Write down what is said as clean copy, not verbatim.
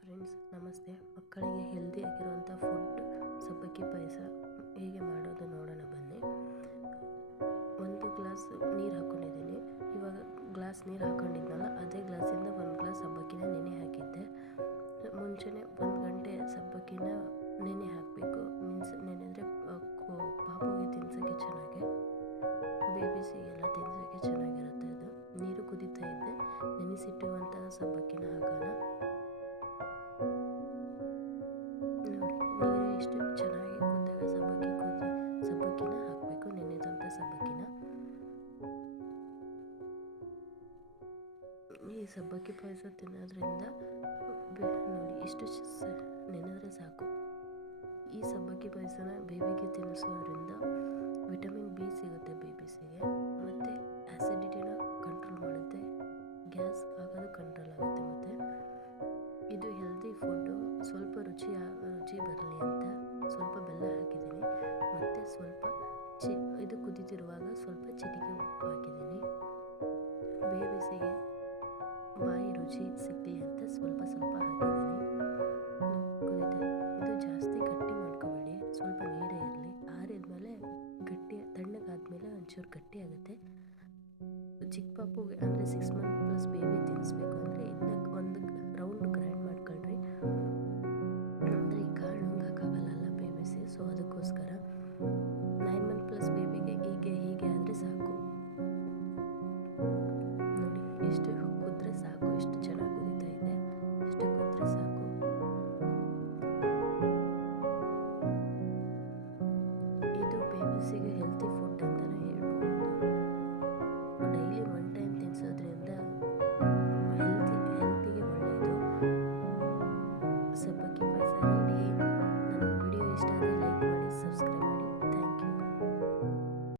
Friends, ನಮಸ್ತೆ. ಮಕ್ಕಳಿಗೆ ಹೆಲ್ದಿಯಾಗಿರುವಂಥ food ಸಬ್ಬಕ್ಕಿ ಪಾಯಸ ಹೇಗೆ ಮಾಡೋದು ನೋಡೋಣ ಬನ್ನಿ. ಒಂದು ಗ್ಲಾಸ್ ನೀರು ಹಾಕ್ಕೊಂಡಿದ್ದೀನಿ. ಇವಾಗ ಗ್ಲಾಸ್ ನೀರು ಹಾಕ್ಕೊಂಡಿದ್ನಲ್ಲ, ಅದೇ ಗ್ಲಾಸಿಂದ ಒಂದು ಗ್ಲಾಸ್ ಸಬ್ಬಕ್ಕಿನ ನೆನೆ ಹಾಕಿದ್ದೆ. ಮುಂಚೆನೇ 1 ಗಂಟೆ ಸಬ್ಬಕ್ಕಿನ ನೆನೆ ಹಾಕಬೇಕು. ಮೀನ್ಸ್ ನೆನೆದರೆ ಪಾಪುಗೆ ತಿನ್ಸೋಕ್ಕೆ ಚೆನ್ನಾಗಿ, ಬೇಬಿಸಿಗೆಲ್ಲ ತಿನ್ಸೋಕ್ಕೆ ಚೆನ್ನಾಗಿರುತ್ತೆ. ಅದು ನೀರು ಕುದೀತಾ ಇದ್ದೆ, ನೆನೆಸಿಟ್ಟಿರುವಂತಹ ಸಬ್ಬಕ್ಕಿನ ಹಾಕೋಣ. ನೋಡಿ, ನೀರು ಎಷ್ಟು ಚೆನ್ನಾಗಿ ಕುದ್ದಾಗ ಸಬ್ಬಕ್ಕಿನ ಹಾಕಬೇಕು, ನೆನೆದಂಥ ಸಬ್ಬಕ್ಕಿನ. ಈ ಸಬ್ಬಕ್ಕಿ ಪಾಯಸ ತಿನ್ನೋದ್ರಿಂದ ನೋಡಿ ಇಷ್ಟು ನೆನೆದ್ರೆ ಸಾಕು. ಈ ಸಬ್ಬಕ್ಕಿ ಪಾಯಸನ ಬೇಬಿಗೆ ತಿನ್ನಿಸೋದ್ರಿಂದ ವಿಟಮಿನ್ ಬಿ ಸಿಗುತ್ತೆ ಬೇಬಿಸಿಗೆ, ಮತ್ತು ಆ್ಯಸಿಡಿಟಿನ ಕಂಟ್ರೋಲ್ ಮಾಡುತ್ತೆ, ಗ್ಯಾಸ್ ಆಗೋದು ಕಂಟ್ರೋಲ್ ಆಗುತ್ತೆ. ಮತ್ತು ಇದು ಹೆಲ್ದಿ ಫುಡ್ಡು. ಸ್ವಲ್ಪ ರುಚಿ ಬರಲಿ ಅಂತ ಸ್ವಲ್ಪ ಬೆಲ್ಲ ಹಾಕಿದ್ದೀನಿ, ಮತ್ತು ಸ್ವಲ್ಪ ಇದು ಕುದೀತಿರುವಾಗ ಸ್ವಲ್ಪ ಚಿಟಿಕೆ ಉಪ್ಪು ಹಾಕಿದ್ದೀನಿ. ಬೇಬಿಸಿಗೆ ಬಾಯಿ ರುಚಿ ಸಿಗಲಿ ಅಂತ ಸ್ವಲ್ಪ ಹಾಕಿದ್ದೀನಿ. ಕುದೀತಾ ಇದು ಜಾಸ್ತಿ ಗಟ್ಟಿ ಮಾಡ್ಕೋಬೇಡಿ, ಸ್ವಲ್ಪ ನೀರೇ ಇರಲಿ. ಆರಿದ್ಮೇಲೆ ತಣ್ಣಗಾದ್ಮೇಲೆ ಒಂಚೂರು ಗಟ್ಟಿ ಆಗುತ್ತೆ. ಚಿಕ್ಕ ಪಾಪುಗೆ ಅಂದರೆ 6 ಮಂತ್ ಪ್ಲಸ್ ಬೇಬಿ ತಿನ್ನಿಸ್ಬೇಕು ಅಂದರೆ ಇದನ್ನ